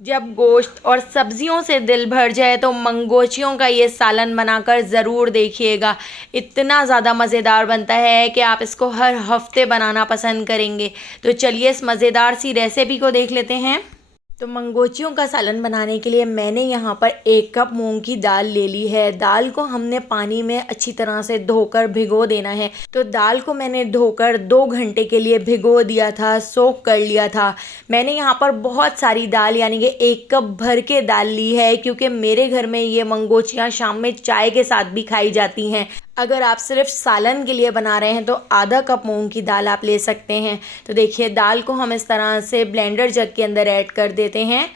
जब गोश्त और सब्जियों से दिल भर जाए तो मंगोचियों का ये सालन बनाकर ज़रूर देखिएगा। इतना ज़्यादा मज़ेदार बनता है कि आप इसको हर हफ्ते बनाना पसंद करेंगे। तो चलिए इस मज़ेदार सी रेसिपी को देख लेते हैं। तो मंगोचियों का सालन बनाने के लिए मैंने यहाँ पर 1 कप मूंग की दाल ले ली है। दाल को हमने पानी में अच्छी तरह से धोकर भिगो देना है। तो दाल को मैंने धोकर 2 घंटे के लिए भिगो दिया था, सोक कर लिया था। मैंने यहाँ पर बहुत सारी दाल यानी कि 1 कप भर के दाल ली है, क्योंकि मेरे घर में ये मंगोचियाँ शाम में चाय के साथ भी खाई जाती हैं। अगर आप सिर्फ सालन के लिए बना रहे हैं तो आधा कप मूंग की दाल आप ले सकते हैं। तो देखिए दाल को हम इस तरह से ब्लेंडर जग के अंदर ऐड कर देते हैं।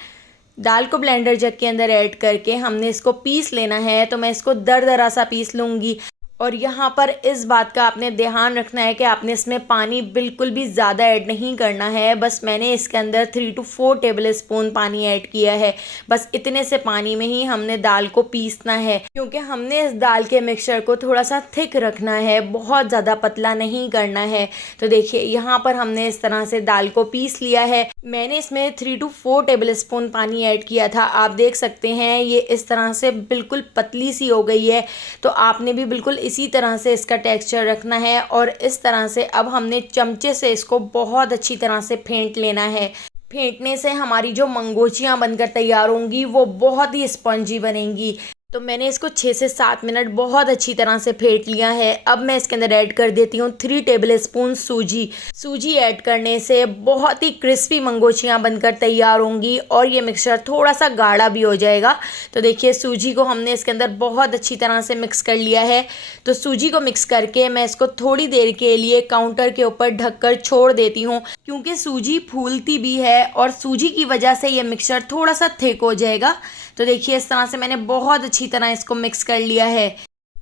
दाल को ब्लेंडर जग के अंदर ऐड करके हमने इसको पीस लेना है। तो मैं इसको दरदरा सा पीस लूँगी। और यहाँ पर इस बात का आपने ध्यान रखना है कि आपने इसमें पानी बिल्कुल भी ज़्यादा ऐड नहीं करना है। बस मैंने इसके अंदर 3 to 4 टेबल स्पून पानी ऐड किया है। बस इतने से पानी में ही हमने दाल को पीसना है, क्योंकि हमने इस दाल के मिक्सचर को थोड़ा सा थिक रखना है, बहुत ज़्यादा पतला नहीं करना है। तो देखिए यहाँ पर हमने इस तरह से दाल को पीस लिया है। मैंने इसमें 3 to 4 टेबल स्पून पानी ऐड किया था। आप देख सकते हैं ये इस तरह से बिल्कुल पतली सी हो गई है। तो आपने भी बिल्कुल इसी तरह से इसका टेक्सचर रखना है। और इस तरह से अब हमने चमचे से इसको बहुत अच्छी तरह से फेंट लेना है। फेंटने से हमारी जो मंगोचियाँ बनकर तैयार होंगी वो बहुत ही स्पंजी बनेंगी। तो मैंने इसको 6 से 7 मिनट बहुत अच्छी तरह से फेंट लिया है। अब मैं इसके अंदर ऐड कर देती हूँ 3 टेबल स्पून सूजी। सूजी ऐड करने से बहुत ही क्रिस्पी मंगोचियाँ बनकर तैयार होंगी और ये मिक्सचर थोड़ा सा गाढ़ा भी हो जाएगा। तो देखिए सूजी को हमने इसके अंदर बहुत अच्छी तरह से मिक्स कर लिया है। तो सूजी को मिक्स करके मैं इसको थोड़ी देर के लिए काउंटर के ऊपर ढककर छोड़ देती हूँ, क्योंकि सूजी फूलती भी है और सूजी की वजह से ये मिक्सचर थोड़ा सा थिक हो जाएगा। तो देखिए इस तरह से मैंने बहुत अच्छी तरह इसको मिक्स कर लिया है।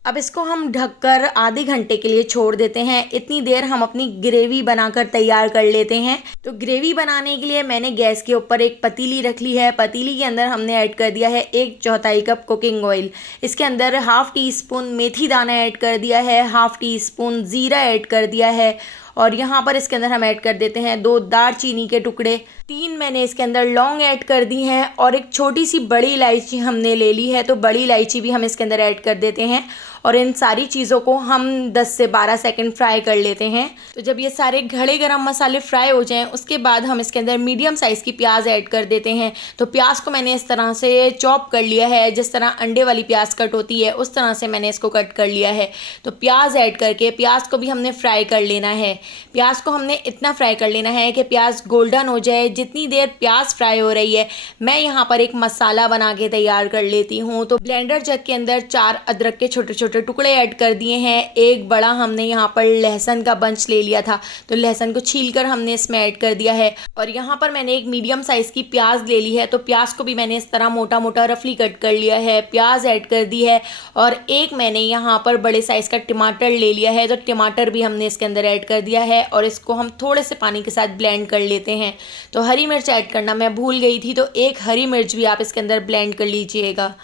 अब इसको हम ढककर आधे घंटे के लिए छोड़ देते हैं। इतनी देर हम अपनी ग्रेवी बनाकर तैयार कर लेते हैं। तो ग्रेवी बनाने के लिए मैंने गैस के ऊपर एक पतीली रख ली है। पतीली के अंदर हमने ऐड कर दिया है 1/4 कप कुकिंग ऑयल। इसके अंदर हाफ टी स्पून मेथी दाना ऐड कर दिया है, हाफ टी स्पून ज़ीरा ऐड कर दिया है। और यहाँ पर इसके अंदर हम ऐड कर देते हैं 2 दालचीनी के टुकड़े, 3 मैंने इसके अंदर लौंग ऐड कर दी हैं और एक छोटी सी बड़ी इलायची हमने ले ली है। तो बड़ी इलायची भी हम इसके अंदर ऐड कर देते हैं और इन सारी चीज़ों को हम 10 से 12 सेकंड फ्राई कर लेते हैं। तो जब ये सारे खड़े गरम मसाले फ्राई हो जाएं उसके बाद हम इसके अंदर मीडियम साइज़ की प्याज ऐड कर देते हैं। तो प्याज को मैंने इस तरह से चॉप कर लिया है, जिस तरह अंडे वाली प्याज कट होती है उस तरह से मैंने इसको कट कर लिया है। तो प्याज ऐड करके प्याज को भी हमने फ्राई कर लेना है। प्याज को हमने इतना फ्राई कर लेना है कि प्याज गोल्डन हो जाए। जितनी देर प्याज फ्राई हो रही है मैं यहाँ पर एक मसाला बना के तैयार कर लेती हूँ। तो ब्लेंडर जग के अंदर 4 अदरक के छोटे छोटे टुकड़े ऐड कर दिए हैं। एक बड़ा हमने यहाँ पर लहसुन का बंच ले लिया था, तो लहसुन को छीलकर हमने इसमें ऐड कर दिया है। और यहाँ पर मैंने एक मीडियम साइज़ की प्याज ले ली है। तो प्याज को भी मैंने इस तरह मोटा मोटा रफली कट कर लिया है, प्याज ऐड कर दी है। और एक मैंने यहाँ पर बड़े साइज़ का टमाटर ले लिया है। तो टमाटर भी हमने इसके अंदर ऐड कर दिया है और इसको हम थोड़े से पानी के साथ ब्लेंड कर लेते हैं। तो हरी मिर्च ऐड करना मैं भूल गई थी, तो एक हरी मिर्च भी आप इसके अंदर ब्लेंड कर लीजिएगा।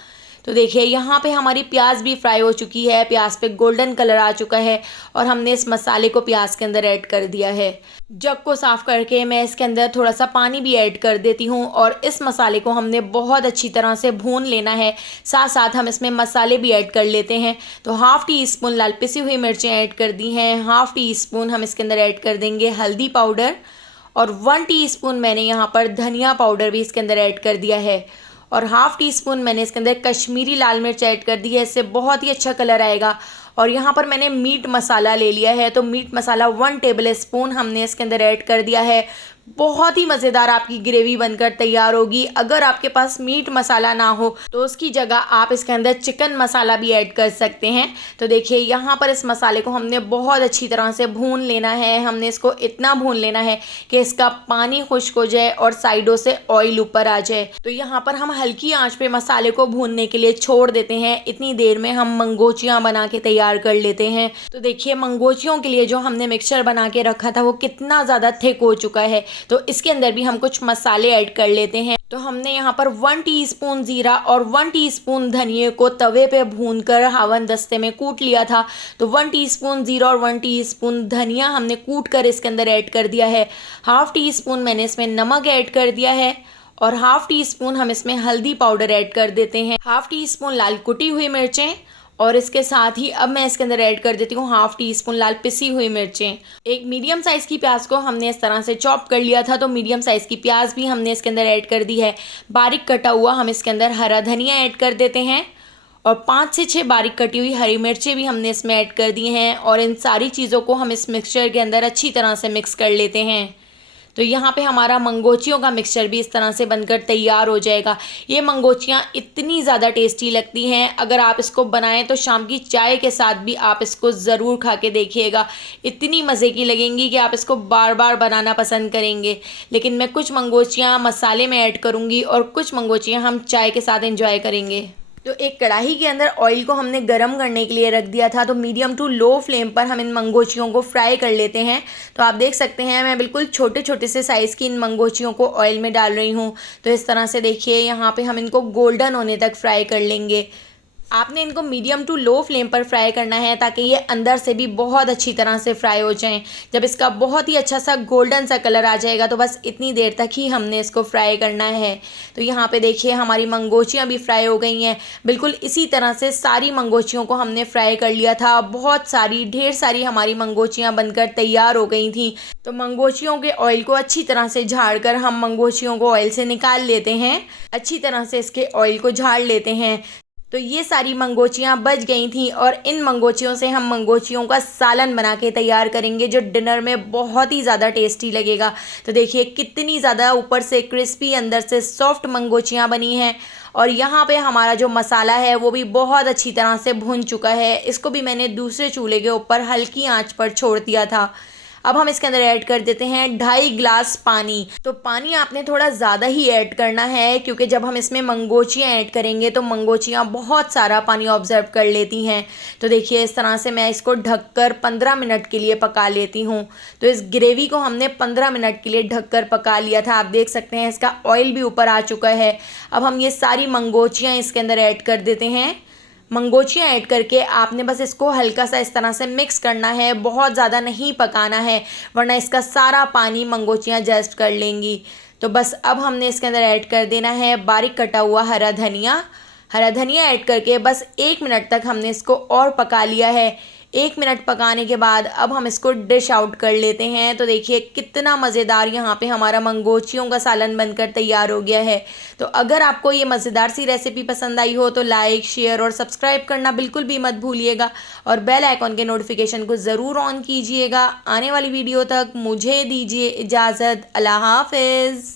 तो देखिए यहाँ पे हमारी प्याज भी फ्राई हो चुकी है, प्याज पे गोल्डन कलर आ चुका है और हमने इस मसाले को प्याज के अंदर ऐड कर दिया है। जग को साफ़ करके मैं इसके अंदर थोड़ा सा पानी भी ऐड कर देती हूँ और इस मसाले को हमने बहुत अच्छी तरह से भून लेना है। साथ साथ हम इसमें मसाले भी ऐड कर लेते हैं। तो हाफ़ टी स्पून लाल पिसी हुई मिर्चें ऐड कर दी हैं, हाफ़ टी स्पून हम इसके अंदर ऐड कर देंगे हल्दी पाउडर और 1 टीस्पून मैंने यहाँ पर धनिया पाउडर भी इसके अंदर ऐड कर दिया है। और हाफ़ टी स्पून मैंने इसके अंदर कश्मीरी लाल मिर्च ऐड कर दी है, इससे बहुत ही अच्छा कलर आएगा। और यहाँ पर मैंने मीट मसाला ले लिया है। तो मीट मसाला 1 टेबल स्पून हमने इसके अंदर ऐड कर दिया है। बहुत ही मज़ेदार आपकी ग्रेवी बनकर तैयार होगी। अगर आपके पास मीट मसाला ना हो तो उसकी जगह आप इसके अंदर चिकन मसाला भी ऐड कर सकते हैं। तो देखिए यहाँ पर इस मसाले को हमने बहुत अच्छी तरह से भून लेना है। हमने इसको इतना भून लेना है कि इसका पानी खुश्क हो जाए और साइडों से ऑयल ऊपर आ जाए। तो यहाँ पर हम हल्की आंच पे मसाले को भूनने के लिए छोड़ देते हैं। इतनी देर में हम मंगोचियाँ बना के तैयार कर लेते हैं। तो देखिए मंगोचियों के लिए जो हमने मिक्सचर बना के रखा था वो कितना ज़्यादा थिक हो चुका है। तो इसके अंदर भी हम कुछ मसाले ऐड कर लेते हैं। तो हमने यहाँ पर 1 टीस्पून जीरा और 1 टीस्पून धनिए को तवे पे भूनकर हावन दस्ते में कूट लिया था। तो 1 टीस्पून जीरा और 1 टीस्पून धनिया हमने कूट कर इसके अंदर ऐड कर दिया है। हाफ टी स्पून मैंने इसमें नमक ऐड कर दिया है और हाफ टी स्पून हम इसमें हल्दी पाउडर ऐड कर देते हैं, हाफ टी स्पून लाल कुटी हुई मिर्चें, और इसके साथ ही अब मैं इसके अंदर ऐड कर देती हूँ हाफ टी स्पून लाल पिसी हुई मिर्चें। एक मीडियम साइज़ की प्याज को हमने इस तरह से चॉप कर लिया था, तो मीडियम साइज़ की प्याज भी हमने इसके अंदर ऐड कर दी है। बारीक कटा हुआ हम इसके अंदर हरा धनिया ऐड कर देते हैं, और 5 से 6 बारीक कटी हुई हरी मिर्चें भी हमने इसमें ऐड कर दी हैं, और इन सारी चीज़ों को हम इस मिक्सचर के अंदर अच्छी तरह से मिक्स कर लेते हैं। तो यहाँ पे हमारा मंगोचियों का मिक्सचर भी इस तरह से बनकर तैयार हो जाएगा। ये मंगोचियाँ इतनी ज़्यादा टेस्टी लगती हैं, अगर आप इसको बनाएं तो शाम की चाय के साथ भी आप इसको ज़रूर खा के देखिएगा। इतनी मज़े की लगेंगी कि आप इसको बार बार बनाना पसंद करेंगे। लेकिन मैं कुछ मंगोचियाँ मसाले में ऐड करूँगी और कुछ मंगोचियाँ हम चाय के साथ एंजॉय करेंगे। तो एक कढ़ाई के अंदर ऑयल को हमने गरम करने के लिए रख दिया था, तो मीडियम टू लो फ्लेम पर हम इन मंगोचियों को फ्राई कर लेते हैं। तो आप देख सकते हैं मैं बिल्कुल छोटे छोटे से साइज़ की इन मंगोचियों को ऑयल में डाल रही हूँ। तो इस तरह से देखिए यहाँ पे हम इनको गोल्डन होने तक फ्राई कर लेंगे। आपने इनको मीडियम टू लो फ्लेम पर फ्राई करना है, ताकि ये अंदर से भी बहुत अच्छी तरह से फ्राई हो जाएं। जब इसका बहुत ही अच्छा सा गोल्डन सा कलर आ जाएगा, तो बस इतनी देर तक ही हमने इसको फ्राई करना है। तो यहाँ पे देखिए हमारी मंगोचियाँ भी फ्राई हो गई हैं। बिल्कुल इसी तरह से सारी मंगोचियों को हमने फ्राई कर लिया था। बहुत सारी ढेर सारी हमारी मंगोचियाँ बनकर तैयार हो गई थी। तो मंगोचियों के ऑयल को अच्छी तरह से झाड़ कर हम मंगोचियों को ऑयल से निकाल लेते हैं। अच्छी तरह से इसके ऑयल को झाड़ लेते हैं। तो ये सारी मंगोचियाँ बच गई थी, और इन मंगोचियों से हम मंगोचियों का सालन बना के तैयार करेंगे, जो डिनर में बहुत ही ज़्यादा टेस्टी लगेगा। तो देखिए कितनी ज़्यादा ऊपर से क्रिस्पी अंदर से सॉफ्ट मंगोचियाँ बनी हैं। और यहाँ पे हमारा जो मसाला है वो भी बहुत अच्छी तरह से भुन चुका है। इसको भी मैंने दूसरे चूल्हे के ऊपर हल्की आंच पर छोड़ दिया था। अब हम इसके अंदर ऐड कर देते हैं 2.5 गिलास पानी। तो पानी आपने थोड़ा ज़्यादा ही ऐड करना है, क्योंकि जब हम इसमें मंगोचियाँ ऐड करेंगे तो मंगोचियाँ बहुत सारा पानी ऑब्जर्व कर लेती हैं। तो देखिए इस तरह से मैं इसको ढककर 15 मिनट के लिए पका लेती हूँ। तो इस ग्रेवी को हमने 15 मिनट के लिए ढककर पका लिया था। आप देख सकते हैं इसका ऑयल भी ऊपर आ चुका है। अब हम ये सारी मंगोचियाँ इसके अंदर ऐड कर देते हैं। मंगोचियाँ ऐड करके आपने बस इसको हल्का सा इस तरह से मिक्स करना है, बहुत ज़्यादा नहीं पकाना है, वरना इसका सारा पानी मंगोचियाँ जस्ट कर लेंगी। तो बस अब हमने इसके अंदर ऐड कर देना है बारीक कटा हुआ हरा धनिया। हरा धनिया ऐड करके बस 1 मिनट तक हमने इसको और पका लिया है। 1 मिनट पकाने के बाद अब हम इसको डिश आउट कर लेते हैं। तो देखिए कितना मज़ेदार यहाँ पे हमारा मंगोचियों का सालन बनकर तैयार हो गया है। तो अगर आपको ये मज़ेदार सी रेसिपी पसंद आई हो तो लाइक, शेयर और सब्सक्राइब करना बिल्कुल भी मत भूलिएगा, और बेल आइकॉन के नोटिफिकेशन को ज़रूर ऑन कीजिएगा। आने वाली वीडियो तक मुझे दीजिए इजाज़त। अल्लाह हाफ़िज़।